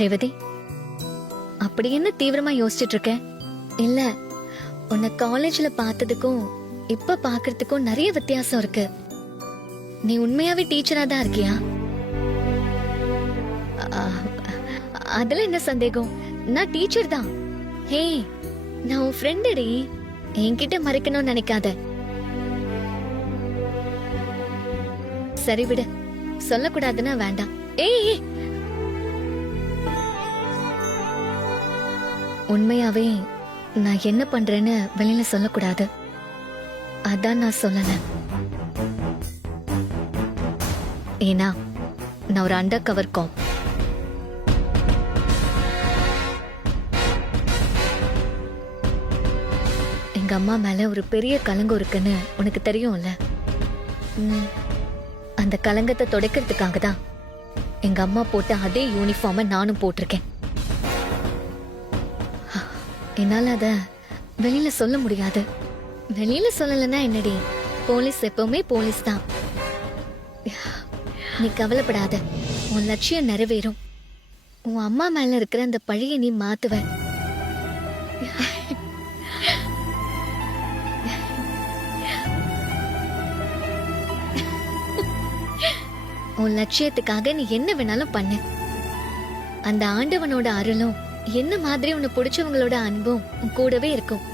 ரேவதி, அப்படி என்ன தீவிரமா யோசிச்சுட்டு இருக்க? இல்ல, உன்னை காலேஜ்ல பார்த்ததுக்கும் இப்ப பாக்குறதுக்கும் நிறைய வித்தியாசம் இருக்கு. நீ உண்மையாவே டீச்சரா தான் இருக்கியா? அ- அதுல என்ன சந்தேகம்? நான் டீச்சர் தான். ஹே, நான் உன் ஃப்ரெண்டுடி. என்கிட்ட மறைக்கணும்னு நினைக்காத. சரி விடு, சொல்லக்கூடாதுன்னா வேண்டாம். ஏய், உண்மையாவே நான் என்ன பண்றேன்னு வெளியில சொல்லக்கூடாது. அதான் நான் சொல்லல. ஏன்னா நான் ஒரு அண்டர் கவர் காப். எங்க அம்மா மேல ஒரு பெரிய கலங்கம் இருக்குன்னு உனக்கு தெரியும்ல. அந்த கலங்கத்தை துடைக்கிறதுக்காக தான் எங்க அம்மா போட்ட அதே யூனிஃபார்மை நானும் போட்டிருக்கேன். என்னால அத வெளியில சொல்ல முடியாது. வெளியில சொல்லலன்னா என்னடி, போலீஸ் எப்பவுமே போலீஸ் தான். நீ கவலைப்படாத, உன் லட்சியம் நிறைவேறும். உன் அம்மா மேல இருக்கிற அந்த பழியை நீ மாத்துவ. உன் லட்சியத்துக்காக நீ என்ன வேணாலும் பண்ணு. அந்த ஆண்டவனோட அருளும் என்ன மாதிரி உன்னை பிடிச்சவங்களோட அன்பும் உன் கூடவே இருக்கும்.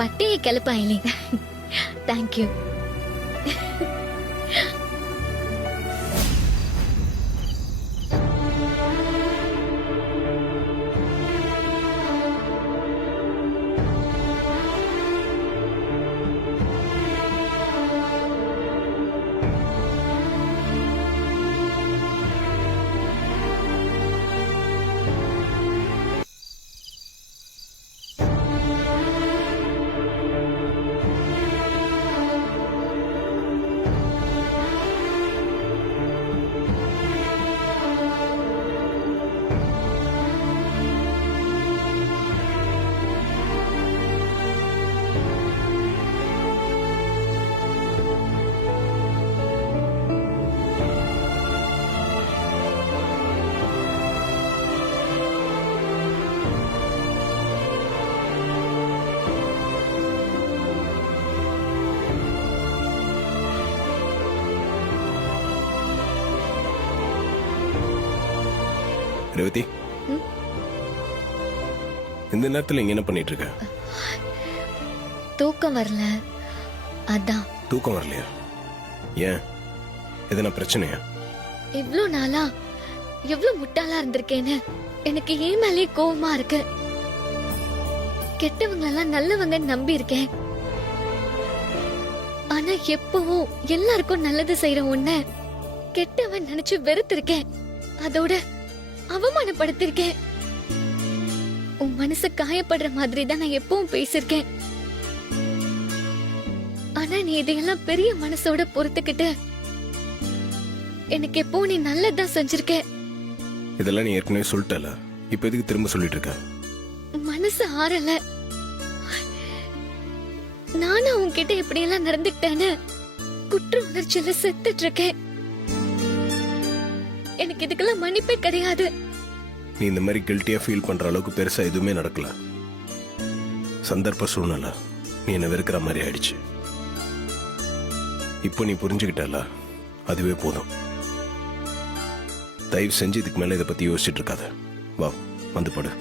பட்டையை கிளப்பாயிலே. தேங்க்யூ. ரேவதி, இந்த நேரத்துல இங்க என்ன பண்ணிட்டு இருக்க? தூக்கம் வரல, அதான். தூக்கம் வரலையா? ஏன், எதனா பிரச்சனையா? இவ்ளோ நாளா எவ்வளவு முட்டாளா இருந்திருக்கேன்னு எனக்கு ஏன் மேலே கோவமா இருக்கு. கெட்டவங்களெல்லாம் நல்லவங்க நம்பி இருக்கேன். ஆனா எப்பவும் எல்லாருக்கும் நல்லது செய்யற உன்னை கெட்டவன் நினைச்சு வெறுத்திருக்கேன். அதோட அவமானப்படுத்திருக்கேன். உன் மனசு காயப்படுற மாதிரி தான் நான் எப்பவும் பேசிருக்கேன். ஆனா நீ இதையெல்லாம் பெரிய மனசோட பொறுத்துக்கிட்டு எனக்கு எப்போ நீ நல்லதான் செஞ்சிருக்க. இதெல்லாம் நீ ஏற்கனவே சொல்லிட்டல, இப்ப எதுக்கு திரும்ப சொல்லிட்டு இருக்க? மனசு ஆறல. நானும் உன்கிட்ட எப்படி எல்லாம் நடந்துக்கிட்டேன்னு குற்ற உணர்ச்சியில செத்துட்டு இருக்கேன். எனக்கு இதுக்கெல்லாம் மன்னிப்பே கிடையாது. நீ இந்த மாதிரி கில்ட்டியா ஃபீல் பண்ற அளவுக்கு பெருசா எதுவுமே நடக்கல. சந்தர்ப்ப சூழ்நிலை நீ என்ன வெறுக்கிற மாதிரி ஆயிடுச்சு. இப்போ நீ புரிஞ்சுக்கிட்டல, அதுவே போதும். தயவு செஞ்சு இதுக்கு மேல இதை பத்தி யோசிச்சுட்டு இருக்காத. வா, வந்து படு.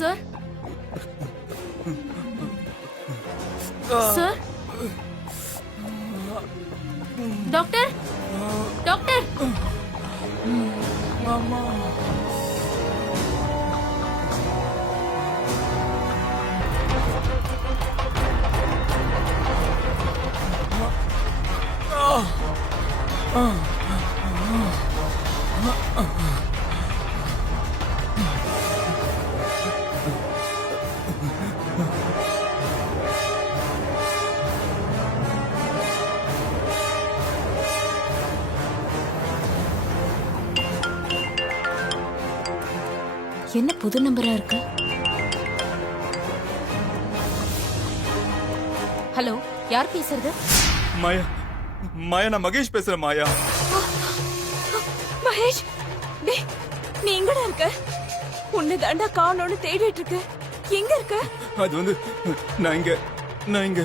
சார் சார் டாக்டர் டாக்டர் என்ன புது நம்பரா இருக்கு? ஹலோ, யார் பேசுறது? மாயா மாயா நான் மகேஷ் பேசுறேன் மாயா. மகேஷ், டேய், நீ எங்கடா இருக்க? உன்னை தாண்டா காணோன்னு தேடிட்டு இருக்க. எங்க இருக்க? அது வந்து நான் இங்க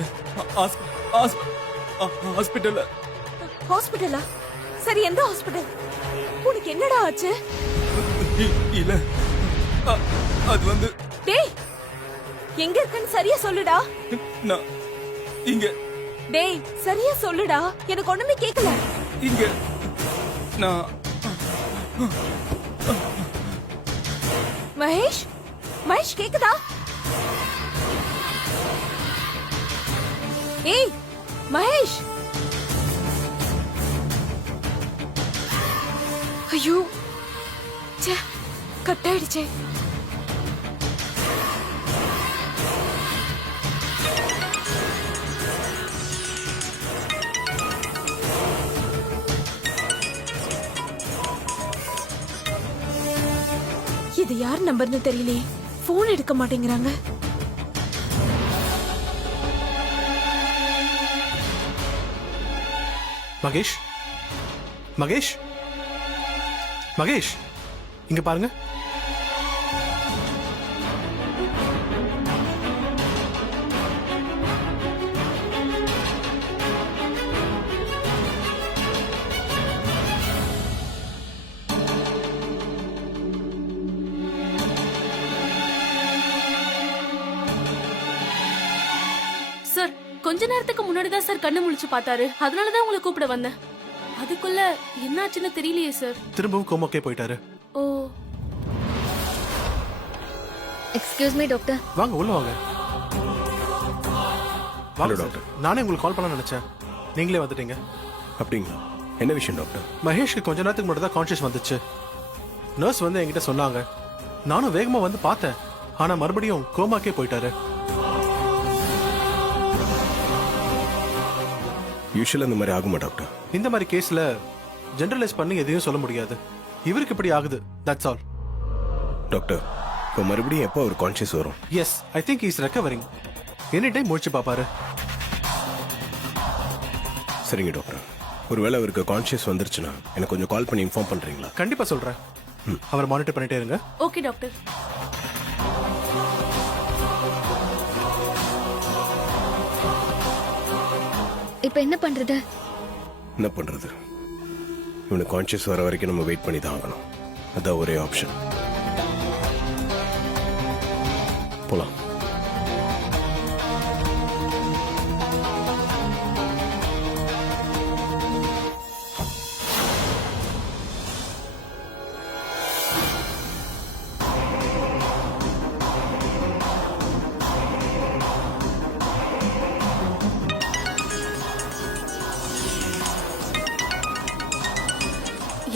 ஹாஸ்பிட்டல்ல. ஹாஸ்பிடலா? சரி, எந்த ஹாஸ்பிடல்? உனக்கு என்னடா ஆச்சு? இல்ல அது வந்து டேய், எங்க இருக்கன்னு சரியா சொல்லுடா. நான் இங்க டேய், சரியா சொல்லுடா, எனக்கு ஒண்ணுமே கேட்கல. இங்க நான் மகேஷ், மகேஷ் கேக்குதா? ஏய் மகேஷ், ஐயோ, ச்சே, கட் ஆயிடுச்சே. இது யார் நம்பர்னு தெரியலையே, போன் எடுக்க மாட்டேங்கிறாங்க. மகேஷ், மகேஷ், மகேஷ், இங்க பாருங்க. சார், கொஞ்ச நேரத்துக்கு முன்னாடி தான் சார் கண்ணு முழிச்சு பார்த்தாரு. அதனால தான் உங்களை கூப்பிட வந்தேன். அதுக்குள்ள என்னாச்சுன்னு தெரியலையே சார். திரும்பவும் கோமாக்கே போயிட்டாரு. ஓ, எக்ஸ்கியூஸ் மீ டாக்டர். வாங்க உள்ள வாங்க. ஹலோ வாங்க டாக்டர். டாக்டர். நானே உங்களுக்கு கால் பண்ண நினைச்சேன், நீங்களே வந்துட்டீங்க. அப்படிங்களா? என்ன விஷயம் டாக்டர்? மகேஷ்க்கு கொஞ்ச நேரத்துக்கு மட்டும் தான் கான்ஷியஸ் வந்துச்சு. நர்ஸ் வந்து என்கிட்ட சொன்னாங்க. நானும் வேகமா வந்து பார்த்தேன். ஆனா மறுபடியும் கோமாக்கே போயிட்டாரு. யூஸ்வலாக இந்த மாதிரி ஆகுமா டாக்டர்? இந்த மாதிரி கேஸ்ல ஜெனரலைஸ் பண்ணி எதையும் சொல்ல முடியாது. இவருக்கு இப்படி ஆகுது, தட்ஸ் ஆல். டாக்டர், இப்போ மறுபடியும் எப்போ அவர் கான்ஷியஸ் வரும்? Yes, I think is recovering. Any time முழிச்சு பாப்பாரு. சரிங்க டாக்டர். ஒருவேளை அவருக்கு கான்ஷியஸ் வந்துருச்சுன்னா எனக்கு கொஞ்சம் கால் பண்ணி இன்ஃபார்ம் பண்ணுறீங்களா? கண்டிப்பா சொல்றேன். அவர் மானிட்டர் பண்ணிட்டே இருங்க. Okay doctor. இப்ப என்ன பண்றது? என்ன பண்ணுறது? இவனுக்கு கான்ஷியஸ் வர வரைக்கும் நம்ம வெயிட் பண்ணி தான் ஆகணும். அதான் ஒரே ஆப்ஷன். போலாம்.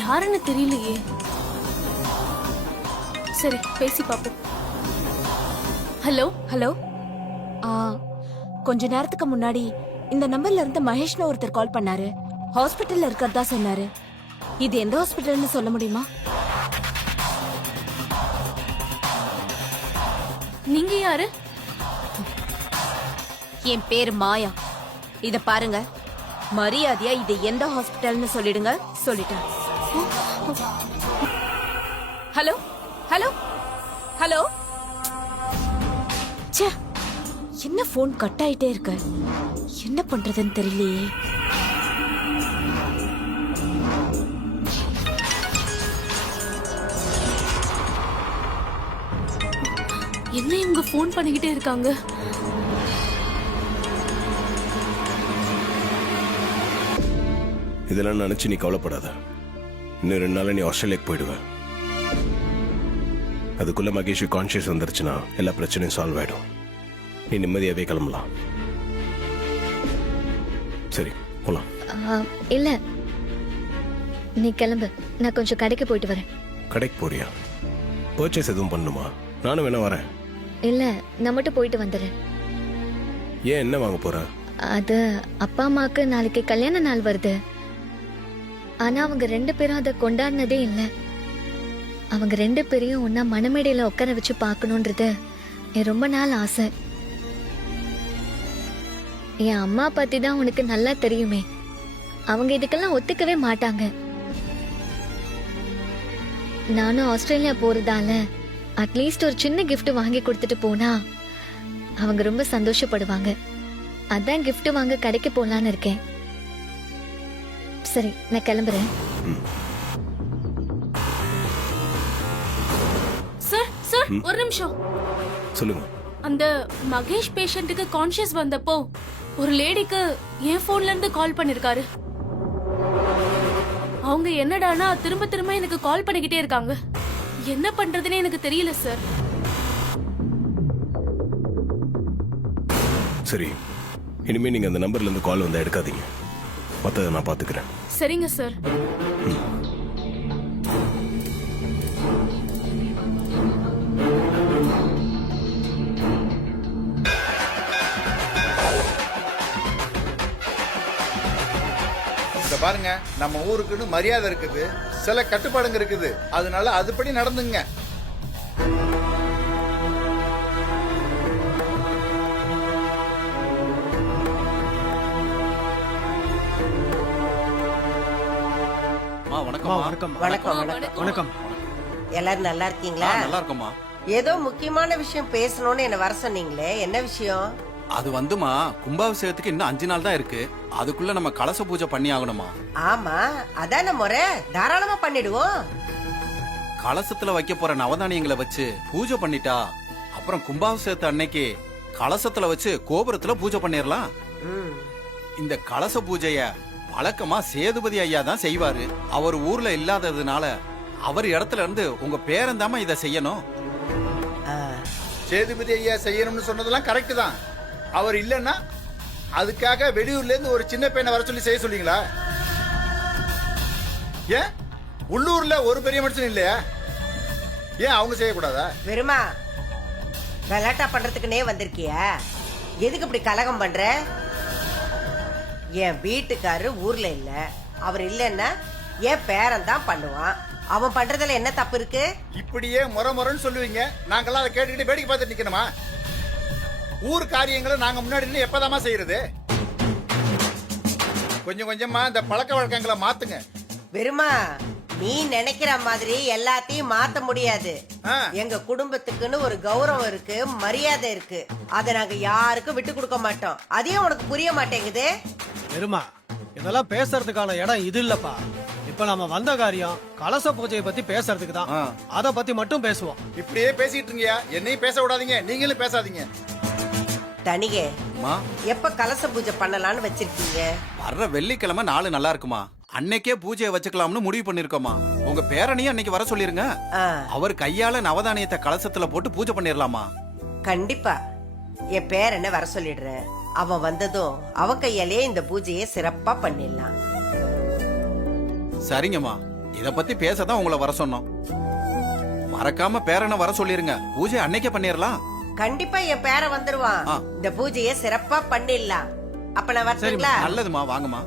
யாருன்னு தெரியலையே. சரி, பேசி பாப்போம். ஹலோ ஹலோ, கொஞ்ச நேரத்துக்கு முன்னாடி இந்த நம்பர்ல இருந்து மகேஷ்னு ஒருத்தர் கால் பண்ணாரு. ஹாஸ்பிட்டல்ல இருக்கிறதா சொன்னாரு. இது எந்த ஹாஸ்பிட்டல்னு சொல்ல முடியுமா? நீங்க யாரு? என் பேரு மாயா. இத பாருங்க, மரியாதையா இது எந்த ஹாஸ்பிட்டல்னு சொல்லிடுங்க. சொல்லிட்டேன். Hello hello hello. ச்சே, என்ன போன் கட் ஆயிட்டே இருக்கு. என்ன பண்றதுன்னு தெரியலையே. என்ன இவங்க ஃபோன் பண்ணிக்கிட்டே இருக்காங்க? இதெல்லாம் நினைச்சு நீ கவலைப்படாத. இன்னும் 2 நாள்ல நீ ஆஸ்திரேலியாக்கு போயிடுவ. அதுக்குள்ள மகேஷ் கான்சியஸ் வந்துருச்சுன்னா எல்லா பிரச்சனையும் சால்வ் ஆயிடும். நீ நிம்மதியாவே கிளம்பலாம். சரி போலாம். இல்ல, நீ கிளம்பு. நான் கொஞ்சம் கடைக்கு போயிட்டு வரேன். கடைக்கு போறியா? பர்ச்சேஸ் எதுவும் பண்ணுமா? நானும் வேணா வரேன். இல்ல, நான் மட்டும் போயிட்டு வந்துடுறேன். ஏன், என்ன வாங்க போற? அது அப்பா அம்மாக்கு நாளைக்கு கல்யாண நாள் வருது. ஆனா அவங்க 2 பேரும் அதை கொண்டாடினதே இல்லை. அவங்க 2 பேரையும் ஒன்னா மணமேடையில உட்கார வச்சு பார்க்கணுன்றது என் ரொம்ப நாள் ஆசை. என் அம்மா பத்தி தான் உனக்கு நல்லா தெரியுமே. அவங்க இதுக்கெல்லாம் ஒத்துக்கவே மாட்டாங்க. நானும் ஆஸ்திரேலியா போறதால அட்லீஸ்ட் ஒரு சின்ன கிஃப்ட் வாங்கி கொடுத்துட்டு போனா அவங்க ரொம்ப சந்தோஷப்படுவாங்க. அதான் gift வாங்க கடைக்கு போலான்னு இருக்கேன். சரி, நான் கிளம்புறேன். சார் சார், ஒரு நிமிஷம். சொல்லுங்க. அந்த மகேஷ் பேஷண்ட்டுக்கு கான்ஷியஸ் வந்தப்போ ஒரு லேடிக்கு என் போன்ல இருந்து கால் பண்ணிருக்காரு. அவங்க என்னடானா திரும்ப திரும்ப எனக்கு கால் பண்ணிக்கிட்டே இருக்காங்க. என்ன பண்றதுன்னு எனக்கு தெரியல சார். சரி, இனிமே நீங்க அந்த நம்பர்ல இருந்து கால் வந்தா எடுக்காதீங்க. மத்ததை நான் பாத்துக்கிறேன். சரிங்க சார். பாருங்க, நம்ம ஊருக்குன்னு மரியாதை இருக்குது, சில கட்டுப்பாடுங்க இருக்குது. அதனால அதுபடி நடந்துங்க. வணக்கம். வணக்கம். எல்லாரும் நல்லா இருக்கீங்களா? நல்லா இருக்கோம்மா. ஏதோ முக்கியமான விஷயம் பேசணும்னு என்ன வர சொன்னீங்களே, என்ன விஷயம்? அது வந்துமா, கும்பாபிஷேகத்துக்கு இன்னும் 5 நாள் தான் இருக்கு. அதுக்குள்ள நம்ம கலச பூஜை பண்ணி ஆகணுமா? ஆமா, அதான முறை. தாராளமா பண்ணிடுவோம். கலசத்துல வைக்க போற நவதானியங்களை வச்சு பூஜை பண்ணிட்டா அப்புறம் கும்பாபிஷேகத்து அன்னைக்கு கலசத்துல வச்சு கோபுரத்துல பூஜை பண்ணிடலாம். இந்த கலச பூஜைய வழக்கமா சேதுபதி ஐயா தான் செய்வாரு. அவர் ஊர்ல இல்லாததுனால அவர் இடத்துல இருந்து உங்க பேரந்தாம இத செய்யணும். சேதுபதி ஐயா செய்யணும்னு சொன்னதெல்லாம் கரெக்ட் தான். அவர் இல்லன்னா அதுக்காக வெளியூர்ல இருந்து ஒரு சின்ன பையனை வர சொல்லி செய்ய சொல்லுவீங்களா? ஏன் உள்ளூர்ல ஒரு பெரிய மனுஷன் இல்லையா? ஏன் அவங்க செய்யக்கூடாதா? வெறுமா கலாட்டா பண்றதுக்குனே வந்திருக்கியா? எதுக்கு இப்படி கலகம் பண்ற? என் வீட்டுக்காரு ஊர்ல இல்ல, அவர் இல்லன்னா என் பேரன் தான் பண்ணுவான். அவன் பண்றதுல என்ன தப்பு இருக்கு? இப்படியே முறைன்னு சொல்லுவீங்க, நாங்கெல்லாம் அதை கேட்டுக்கிட்டு வேடிக்கை பார்த்துட்டு நிக்கணுமா? ஊர் காரியங்களை நாங்க முன்னாடி நின்று எப்பதாமா செய்யறது? கொஞ்சம் கொஞ்சமா இந்த பழக்க வழக்கங்களை மாத்துங்க. வெறுமா நீ நினைக்கிற மாதிரி எல்லாத்தையும் மாத்த முடியாது. எங்க குடும்பத்துக்குன்னு ஒரு கௌரவம் இருக்கு, மரியாதை இருக்கு. அதை நாங்க யாருக்கும் விட்டு கொடுக்க மாட்டோம். அதையும் உனக்கு புரிய மாட்டேங்குது. வெறுமா இதெல்லாம் பேசுறதுக்கான இடம் இது இல்லப்பா. இப்ப நம்ம வந்த காரியம் கலச பூஜையை பத்தி பேசுறதுக்கு தான். அத பத்தி மட்டும் பேசுவோம். இப்படியே பேசிட்டு இருங்கயா, என்னையும் பேச விடாதீங்க, நீங்களும் பேசாதீங்க. தனிகே, எப்ப கலச பூஜை பண்ணலாம்னு வச்சிருக்கீங்க? வர்ற வெள்ளிக்கிழமை நாளு நல்லா இருக்குமா, அன்னைக்கே பூஜையை வச்சுக்கலாம்னு முடிவு பண்ணிருக்கோமா. உங்க பேரனையும் அன்னைக்கு வர சொல்லிருங்க. அவர் கையால நவதானியத்தை கலசத்துல போட்டு பூஜை பண்ணிடலாமா? கண்டிப்பா என் பேரனை வர சொல்லிடுறேன். அவன் வந்ததும் அவன் கையாலே இந்த பூஜையை சிறப்பா பண்ணிடலாம். சரிங்கம்மா, இத பத்தி பேசதான் உங்களை வர சொன்னோம். மறக்காம பேரனை வர சொல்லிருங்க, பூஜை அன்னைக்கே பண்ணிடலாம். கண்டிப்பா என் பேரன் வந்துருவான். இந்த பூஜையை சிறப்பா பண்ணிடலாம். அப்ப நான் வரீங்களா? நல்லதுமா, வாங்கம்மா.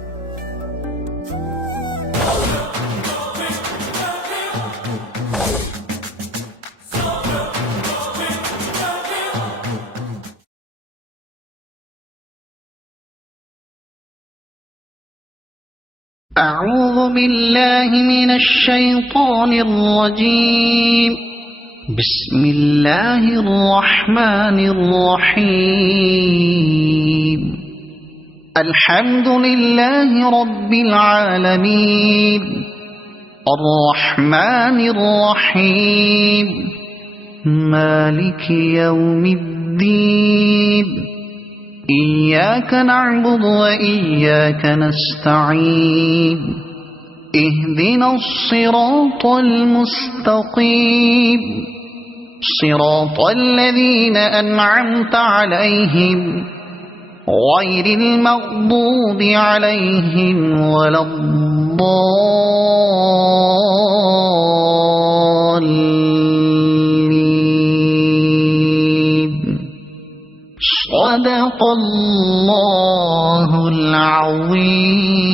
أعوذ بالله من الشيطان الرجيم بسم الله الرحمن الرحيم الحمد لله رب العالمين الرحمن الرحيم مالك يوم الدين إياك نعبد وإياك نستعين اهدنا الصراط المستقيم صراط الذين أنعمت عليهم غير المغضوب عليهم ولا الضالين صدق الله العظيم